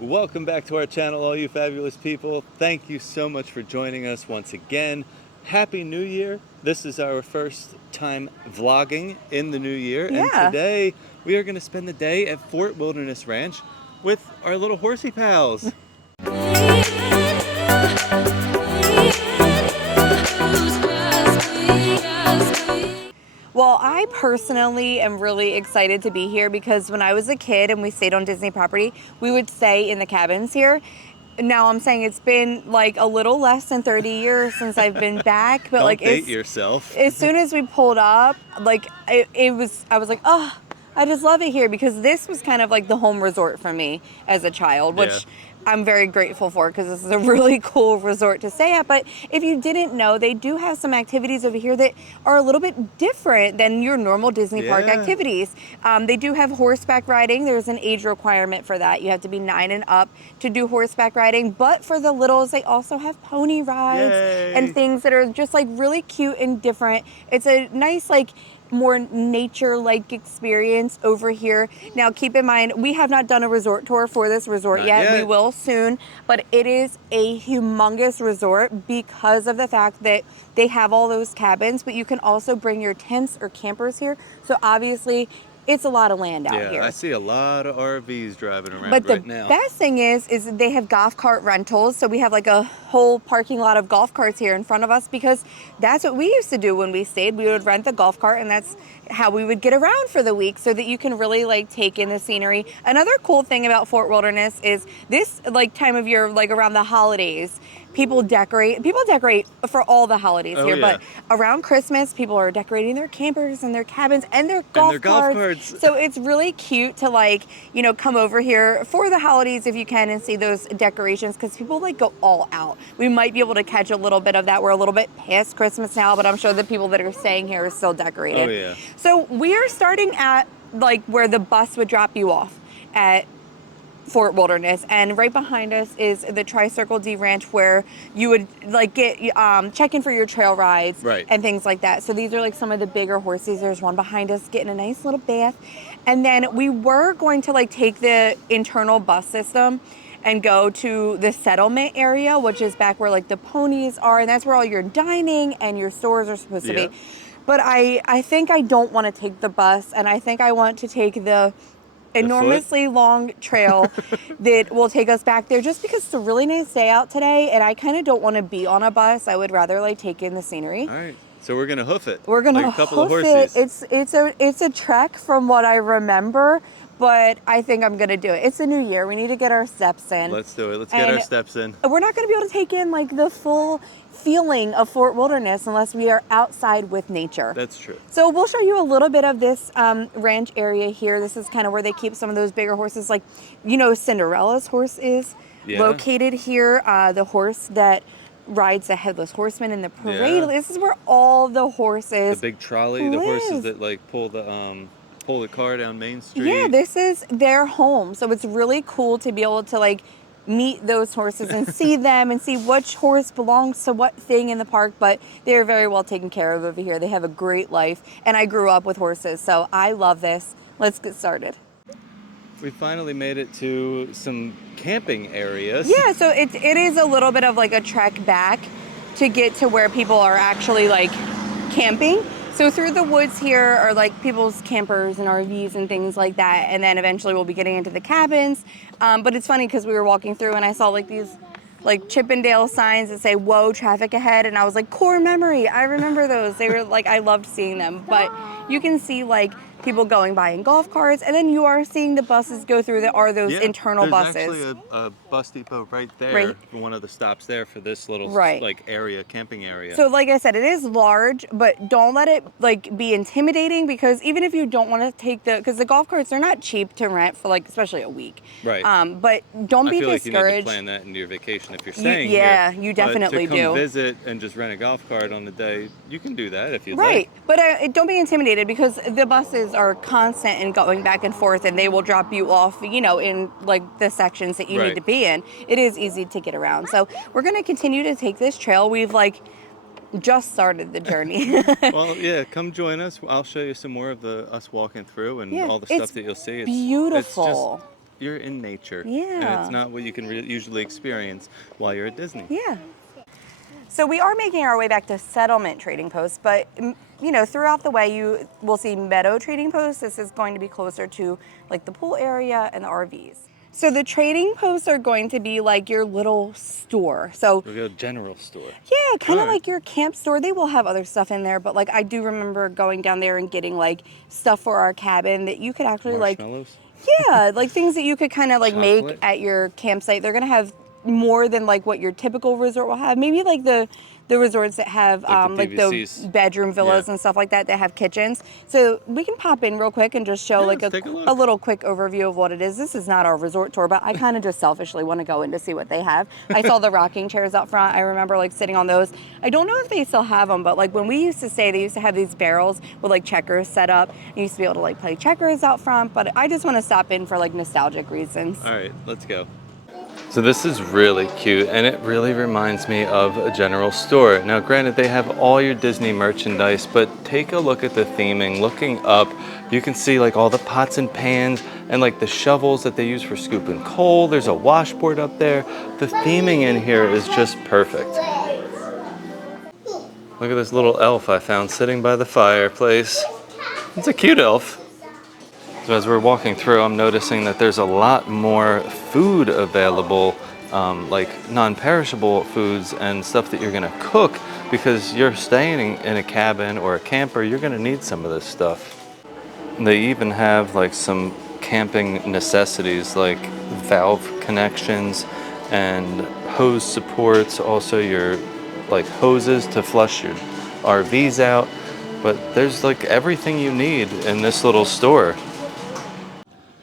Welcome back to our channel, all you fabulous people. Thank you so much for joining us once again. Happy New Year. This is our first time vlogging in the new year. And Yeah. today we are going to spend the day at Fort Wilderness Ranch with our little horsey pals. Well, I personally am really excited to be here because when I was a kid and we stayed on Disney property, we would stay in the cabins here. Now I'm saying it's been like a little less than 30 years since I've been back, but Don't like date yourself. as soon as we pulled up, like I was like, oh, I just love it here because this was kind of like the home resort for me as a child, Yeah. which I'm very grateful for because this is a really cool resort to stay at. But if you didn't know, they do have some activities over here that are a little bit different than your normal Disney park Yeah. activities. They do have horseback riding. There's an age requirement for that. You have to be 9 and up to do horseback riding. But for the littles, they also have pony rides Yay. and things that are just like really cute and different. It's a nice like more nature-like experience over here. Now keep in mind, we have not done a resort tour for this resort yet. We will soon, but it is a humongous resort because of the fact that they have all those cabins, but you can also bring your tents or campers here. So obviously it's a lot of land out here. Yeah, I see a lot of RVs driving around But right the now. best thing is they have golf cart rentals. So we have like a whole parking lot of golf carts here in front of us because that's what we used to do when we stayed. We would rent the golf cart and that's how we would get around for the week so that you can really like take in the scenery. Another cool thing about Fort Wilderness is this like time of year, like around the holidays, people decorate for all the holidays here, yeah. but around Christmas, people are decorating their campers and their cabins and their golf carts. So it's really cute to like, you know, come over here for the holidays if you can and see those decorations because people like go all out. We might be able to catch a little bit of that. We're a little bit past Christmas now, but I'm sure the people that are staying here are still decorated. Oh yeah. So we are starting at like where the bus would drop you off at Fort Wilderness, and right behind us is the Tri-Circle D Ranch where you would like get check in for your trail rides and things like that. So these are like some of the bigger horses. There's one behind us getting a nice little bath, and then we were going to like take the internal bus system and go to the settlement area, which is back where like the ponies are, and that's where all your dining and your stores are supposed to be. But I think I don't want to take the bus, and I think I want to take the enormously long trail that will take us back there just because it's a really nice day out today and I kind of don't want to be on a bus. I would rather like take in the scenery. All right. So we're going to hoof it. We're going to hoof it. It's a trek from what I remember, but I think I'm going to do it. It's a new year. We need to get our steps in. Let's do it. Let's get our steps in. We're not going to be able to take in like the full feeling of Fort Wilderness unless we are outside with nature. That's true. So we'll show you a little bit of this ranch area here. This is kind of where they keep some of those bigger horses, like, you know, Cinderella's horse is located here. The horse that rides the Headless Horseman in the parade. This is where all the horses the big trolley, the horses that like pull the car down Main Street. Yeah, this is their home. So it's really cool to be able to like meet those horses and see them and see which horse belongs to what thing in the park, but they're very well taken care of over here. They have a great life, and I grew up with horses, so I love this. Let's get started. We finally made it to some camping areas. Yeah, so it is a little bit of like a trek back to get to where people are actually like camping. So through the woods here are like people's campers and RVs and things like that. And then eventually we'll be getting into the cabins. But it's funny because we were walking through and I saw like these like Chippendale signs that say, "Whoa, traffic ahead." And I was like, core memory. I remember those. They were like, I loved seeing them. But you can see like people going by in golf carts, and then you are seeing the buses go through that are those internal buses. There's actually a bus depot right there, one of the stops there for this little like area, camping area. So like I said, it is large, but don't let it like be intimidating because even if you don't want to take because the golf carts, they're not cheap to rent for like especially a week. Right. But don't be discouraged. Like you need to plan that into your vacation if you're staying here. Yeah, you definitely do. To come visit and just rent a golf cart on the day, you can do that if you'd like. Right, but don't be intimidated because the buses are constant and going back and forth, and they will drop you off, you know, in like the sections that you need to be in. It is easy to get around. So we're going to continue to take this trail. We've like just started the journey. Well, yeah, come join us. I'll show you some more of us walking through and all the stuff that you'll see. It's beautiful. you're in nature. And Yeah. it's not what you can usually experience while you're at Disney. Yeah. So we are making our way back to settlement trading posts, but you know, throughout the way you will see meadow trading posts. This is going to be closer to like the pool area and the RVs. So the trading posts are going to be like your little store. So We'll go general store. yeah, kind of Alright. like your camp store. They will have other stuff in there, but like I do remember going down there and getting like stuff for our cabin that you could actually like, Marshmallows. yeah, like things that you could kind of like make Chocolate. at your campsite. They're gonna have more than like what your typical resort will have. Maybe like the resorts that have Like the like DVCs. the bedroom villas Yeah. and stuff like that have kitchens. So we can pop in real quick and just show Yeah, like let's take a a look. little quick overview of what it is. This is not our resort tour, but I kind of just selfishly want to go in to see what they have. I saw the rocking chairs out front. I remember like sitting on those. I don't know if they still have them, but like when we used to stay, they used to have these barrels with like checkers set up. You used to be able to like play checkers out front, but I just want to stop in for like nostalgic reasons. All right, let's go. So this is really cute, and it really reminds me of a general store. Now granted, they have all your Disney merchandise, but take a look at the theming. Looking up, you can see like all the pots and pans and like the shovels that they use for scooping coal. There's a washboard up there. The theming in here is just perfect. Look at this little elf I found sitting by the fireplace. It's a cute elf. So as we're walking through, I'm noticing that there's a lot more food available, like non-perishable foods and stuff that you're gonna cook, because you're staying in a cabin or a camper, you're gonna need some of this stuff. They even have like some camping necessities like valve connections and hose supports, also your like hoses to flush your RVs out. But there's like everything you need in this little store.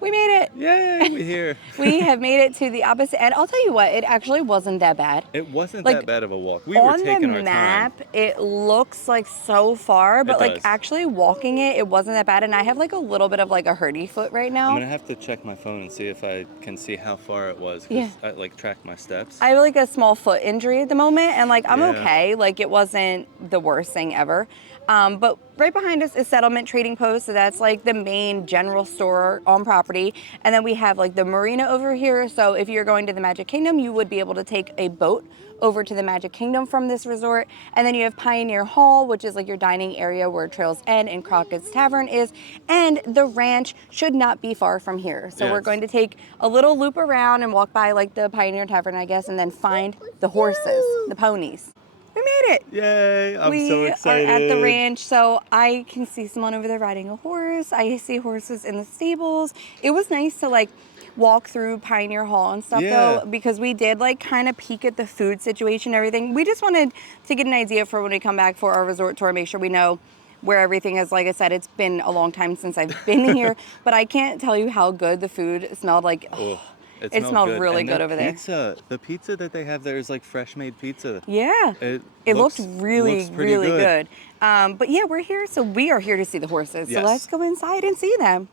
We made it. Yay, we're here. We have made it to the opposite end. I'll tell you what, it actually wasn't that bad. It wasn't Like, that bad of a walk. We were on taking the our map, time. it looks like so far, but It like does. actually walking it, it wasn't that bad. And I have like a little bit of like a hurdy foot right I'm now. gonna have to check my phone and see if I can see how far it was, Yeah. because I like track my steps. I have like a small foot injury at the moment, and like I'm Yeah. okay. Like it wasn't the worst thing ever. But right behind us is Settlement Trading Post, so that's like the main general store on property. And then we have like the marina over here. So if you're going to the Magic Kingdom, you would be able to take a boat over to the Magic Kingdom from this resort. And then you have Pioneer Hall, which is like your dining area where Trails End and Crockett's Tavern is. And the ranch should not be far from here. So we're Yes. going to take a little loop around and walk by like the Pioneer Tavern, I guess, and then find the horses, the ponies. We made it. Yay, I'm We so excited. are at the ranch, so I can see someone over there riding a horse. I see horses in the stables. It was nice to like walk through Pioneer Hall and stuff Yeah. though, because we did like kind of peek at the food situation and everything. We just wanted to get an idea for when we come back for our resort tour, make sure we know where everything is. Like I said, it's been a long time since I've been here, but I can't tell you how good the food smelled. Like, Oh, it smelled really And good their over there. pizza, the pizza that they have there is like fresh made pizza. Yeah, It looked looks- really, looks pretty really good. good. But yeah, we're here, so we are here to see the horses. Yes. So let's go inside and see them.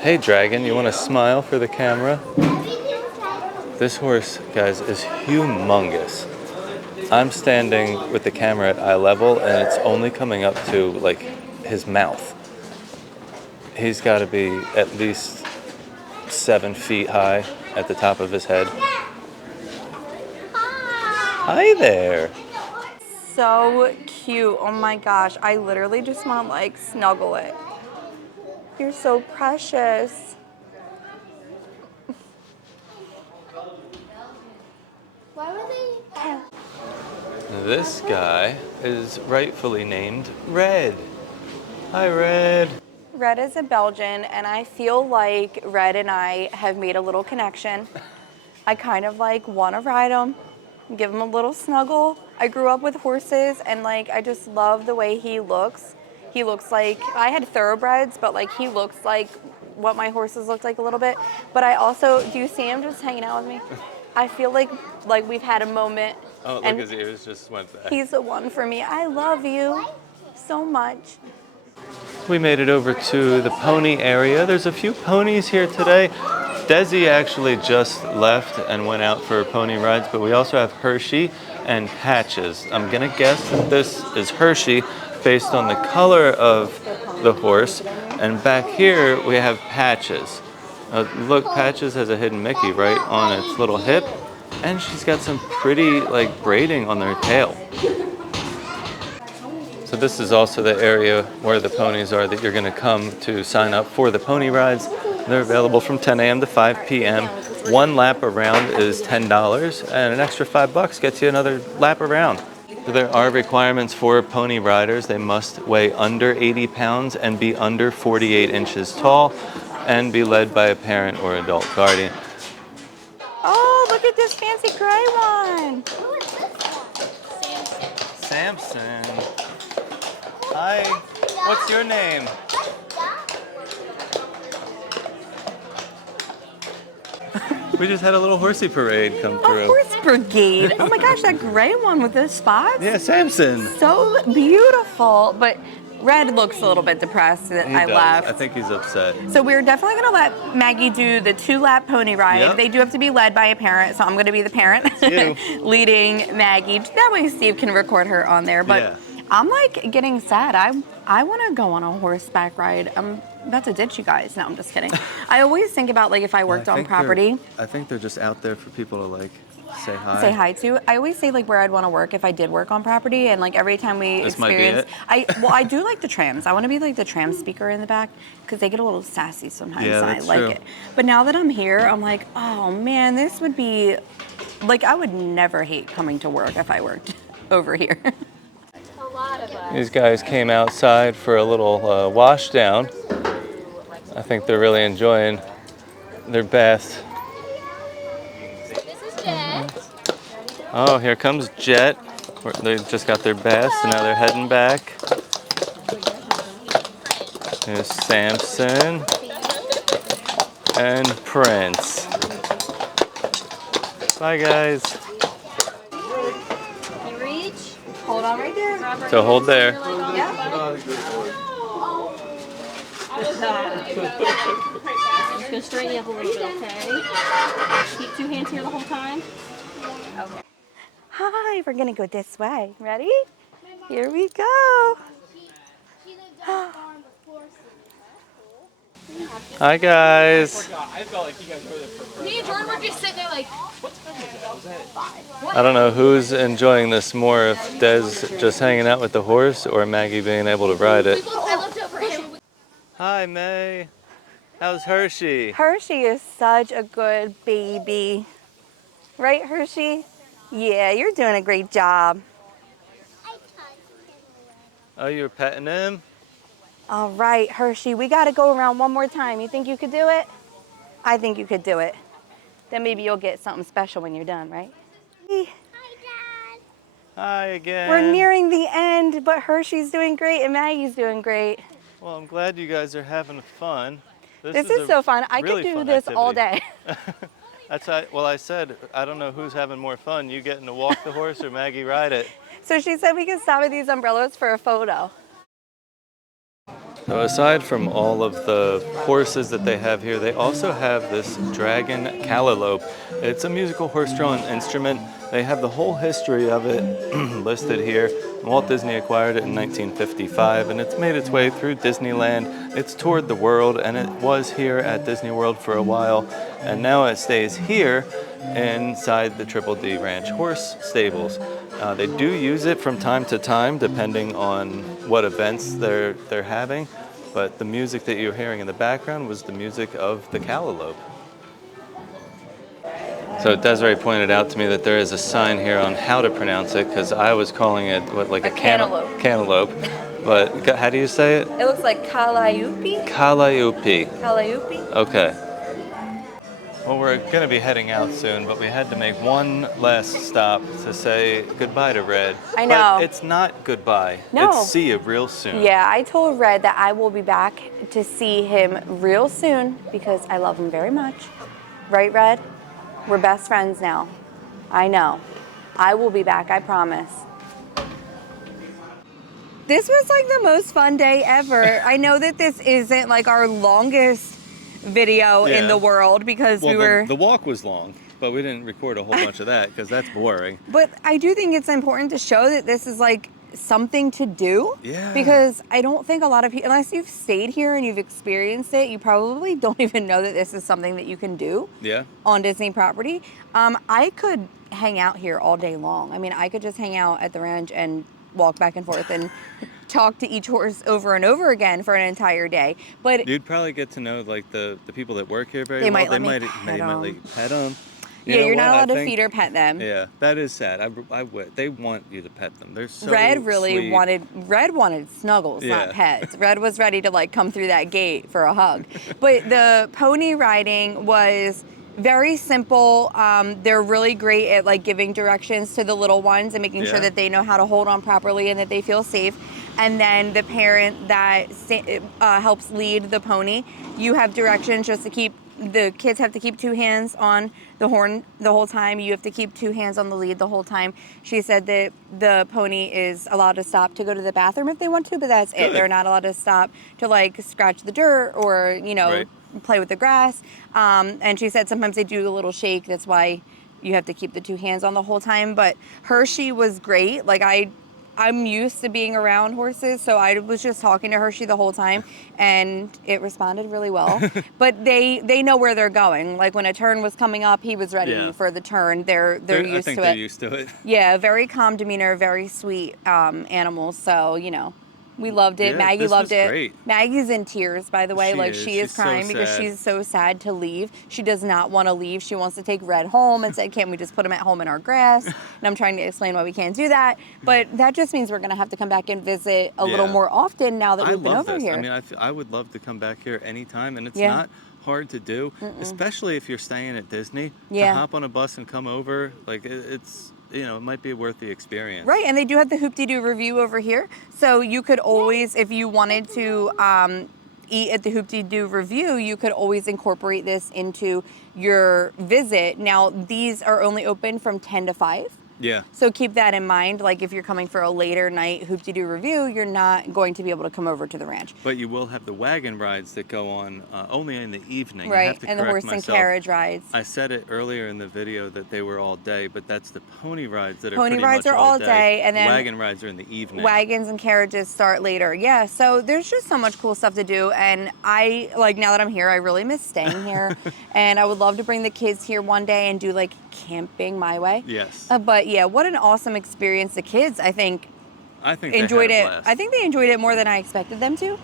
Hey Dragon, you want to smile for the camera? This horse, guys, is humongous. I'm standing with the camera at eye level and it's only coming up to like his mouth. He's got to be at least 7 feet high at the top of his head. Hi there. So cute. Oh my gosh, I literally just want to like snuggle it. You're so precious. Why were they? This guy is rightfully named Red. Hi, Red. Red is a Belgian, and I feel like Red and I have made a little connection. I kind of like want to ride him, give him a little snuggle. I grew up with horses, and like I just love the way he looks. He looks like, I had thoroughbreds, but like he looks like what my horses looked like a little bit. But I also, do you see him just hanging out with me? I feel like we've had a moment. Oh, look, and his ears just went back. he's the one for me. I love you so much. We made it over to the pony area. There's a few ponies here today. Desi actually just left and went out for pony rides, but we also have Hershey and Patches. I'm gonna guess that this is Hershey based on the color of the horse. And back here we have Patches. Look, Patches has a hidden Mickey right on its little hip, and she's got some pretty like braiding on her tail. So this is also the area where the ponies are that you're going to come to sign up for the pony rides. They're available from 10 a.m. to 5 p.m. One lap around is $10, and an extra $5 gets you another lap around. So there are requirements for pony riders. They must weigh under 80 pounds and be under 48 inches tall and be led by a parent or adult guardian. Oh, look at this fancy gray one. Who is this one? Samson. Hi. What's your name? We just had a little horsey parade come A through. horse brigade. Oh my gosh, that gray one with those spots. Yeah, Samson. So beautiful. But Red looks a little bit depressed that He I does. left. I think he's upset. So we're definitely going to let Maggie do the 2-lap pony ride. Yep. They do have to be led by a parent, so I'm going to be the parent You. leading Maggie. That way Steve can record her on there. But Yeah. I'm like getting sad. I want to go on a horseback ride. I'm about to ditch you guys. No, I'm just kidding. I always think about like if I worked on property. I think they're just out there for people to like say hi. Say hi to. I always say like where I'd want to work if I did work on property, and like every time we This might be experience, it. I do like the trams. I want to be like the tram speaker in the back because they get a little sassy sometimes. Yeah, and I that's like true. it. But now that I'm here, I'm like, oh man, this would be like I would never hate coming to work if I worked over here. A lot of us. These guys came outside for a little wash down. I think they're really enjoying their bath. This is Jet. Oh, here comes Jet. They just got their bath, so now they're heading back. There's Samson and Prince. Bye, guys. You reach. Hold on right there. So hold there. Yeah. I'm just gonna straighten you up a little bit, okay? Keep 2 hands here the whole time. Okay. Hi, we're gonna go this way. Ready? Here we go. She lived on the farm before. Hi, guys. Me and Jordan were just sitting there like. I don't know who's enjoying this more, if Des just hanging out with the horse or Maggie being able to ride it. I looked over him. Hi, May. How's Hershey? Hershey is such a good baby. Right, Hershey? Yeah, you're doing a great job. Oh, you were petting him? All right, Hershey, we got to go around one more time. You think you could do it? I think you could do it. Then maybe you'll get something special when you're done, right? Hi again. We're nearing the end, but Hershey's doing great and Maggie's doing great. Well, I'm glad you guys are having fun. This is so fun. I really could do fun this all activity. day. Well, I said, I don't know who's having more fun, you getting to walk the horse or Maggie ride it. So she said we could stop at these umbrellas for a photo. So aside from all of the horses that they have here, they also have this dragon calilope. It's a musical horse-drawn instrument. They have the whole history of it listed here. Walt Disney acquired it in 1955, and it's made its way through Disneyland. It's toured the world, and it was here at Disney World for a while, and now it stays here inside the Triple D Ranch horse stables. They do use it from time to time, depending on what events they're having, but the music that you're hearing in the background was the music of the calilope. So Desiree pointed out to me that there is a sign here on how to pronounce it, because I was calling it like a cantaloupe. Cantaloupe. But how do you say it? It looks like calliope. Calliope. Calliope. Okay. Well, we're going to be heading out soon, but we had to make one last stop to say goodbye to Red. I know. But it's not goodbye. No. It's see you real soon. Yeah, I told Red that I will be back to see him real soon because I love him very much. Right, Red? We're best friends now. I know. I will be back, I promise. This was like the most fun day ever. I know that this isn't like our longest video in the world because The walk was long, but we didn't record a whole bunch of that because that's boring. But I do think it's important to show that this is like something to do. Yeah. Because I don't think a lot of people, unless you've stayed here and you've experienced it, you probably don't even know that this is something that you can do. Yeah. On Disney property. I could hang out here all day long. I mean, I could just hang out at the ranch and walk back and forth and talk to each horse over and over again for an entire day. But you'd probably get to know like the people that work here very They well. might let me They pet might 'em. like pet them. yeah, you're not allowed to feed or pet them. Yeah, that is sad. I would. They want you to pet them. They're so Red really sweet. wanted snuggles, Yeah. not pets. Red was ready to like come through that gate for a hug. But the pony riding was very simple. They're really great at like giving directions to the little ones and making sure Yeah. that they know how to hold on properly and that they feel safe. And then the parent that helps lead the pony, you have directions just to keep, the kids have to keep 2 hands on the horn the whole time. You have to keep 2 hands on the lead the whole time. She said that the pony is allowed to stop to go to the bathroom if they want to, but that's it. Good. They're not allowed to stop to like scratch the dirt or, you know, Right. play with the grass. And she said sometimes they do a little shake. That's why you have to keep the 2 hands on the whole time. But Hershey was great. Like I'm used to being around horses, so I was just talking to Hershey the whole time, and it responded really well. But they know where they're going. Like when a turn was coming up, he was ready Yeah. for the turn. They're used I think to they're it. used to it. Yeah, very calm demeanor, very sweet animals. So, you know, we loved it. Yeah, Maggie this loved was it. Great. Maggie's in tears, by the way. She Like is. she is She's so crying because sad. she's so sad to leave. She does not want to leave. She wants to take Red home and said, can't we just put him at home in our grass? And I'm trying to explain why we can't do that. But that just means we're going to have to come back and visit a little Yeah. more often now that I we've been love over this. here. I mean, I would love to come back here anytime, and it's Yeah. not hard to do, especially if you're staying at Disney. Yeah. To hop on a bus and come over, like it's, you know, it might be worth the experience. Right, and they do have the Hoop-de-Doo review over here. So you could always, if you wanted to eat at the Hoop-de-Doo review, you could always incorporate this into your visit. Now, these are only open from 10 to 5. Yeah. So keep that in mind. Like if you're coming for a later night Hoop-de-Doo review, you're not going to be able to come over to the ranch. But you will have the wagon rides that go on only in the evening. I Right, have to and the correct horse and myself. carriage rides. I said it earlier in the video that they were all day, but that's the pony rides that are Pony pretty rides much are all day, and then wagon rides are in the evening. Wagons and carriages start later. Yeah, so there's just so much cool stuff to do. And I, like, now that I'm here, I really miss staying here. And I would love to bring the kids here one day and do, like, camping my way. Yes. But, yeah, what an awesome experience. The kids, I think, they enjoyed had a it. blast. I think they enjoyed it more than I expected them to.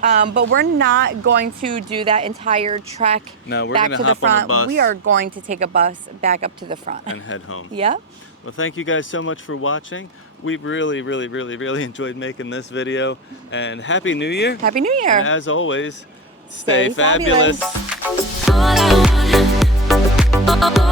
But we're not going to do that entire trek No, we're back gonna to the hop on the front. bus. We are going to take a bus back up to the front. and head home. Yep. Well, thank you guys so much for watching. We really, really, really, really enjoyed making this video. And Happy New Year. Happy New Year. And as always, Stay stay fabulous. fabulous. All I want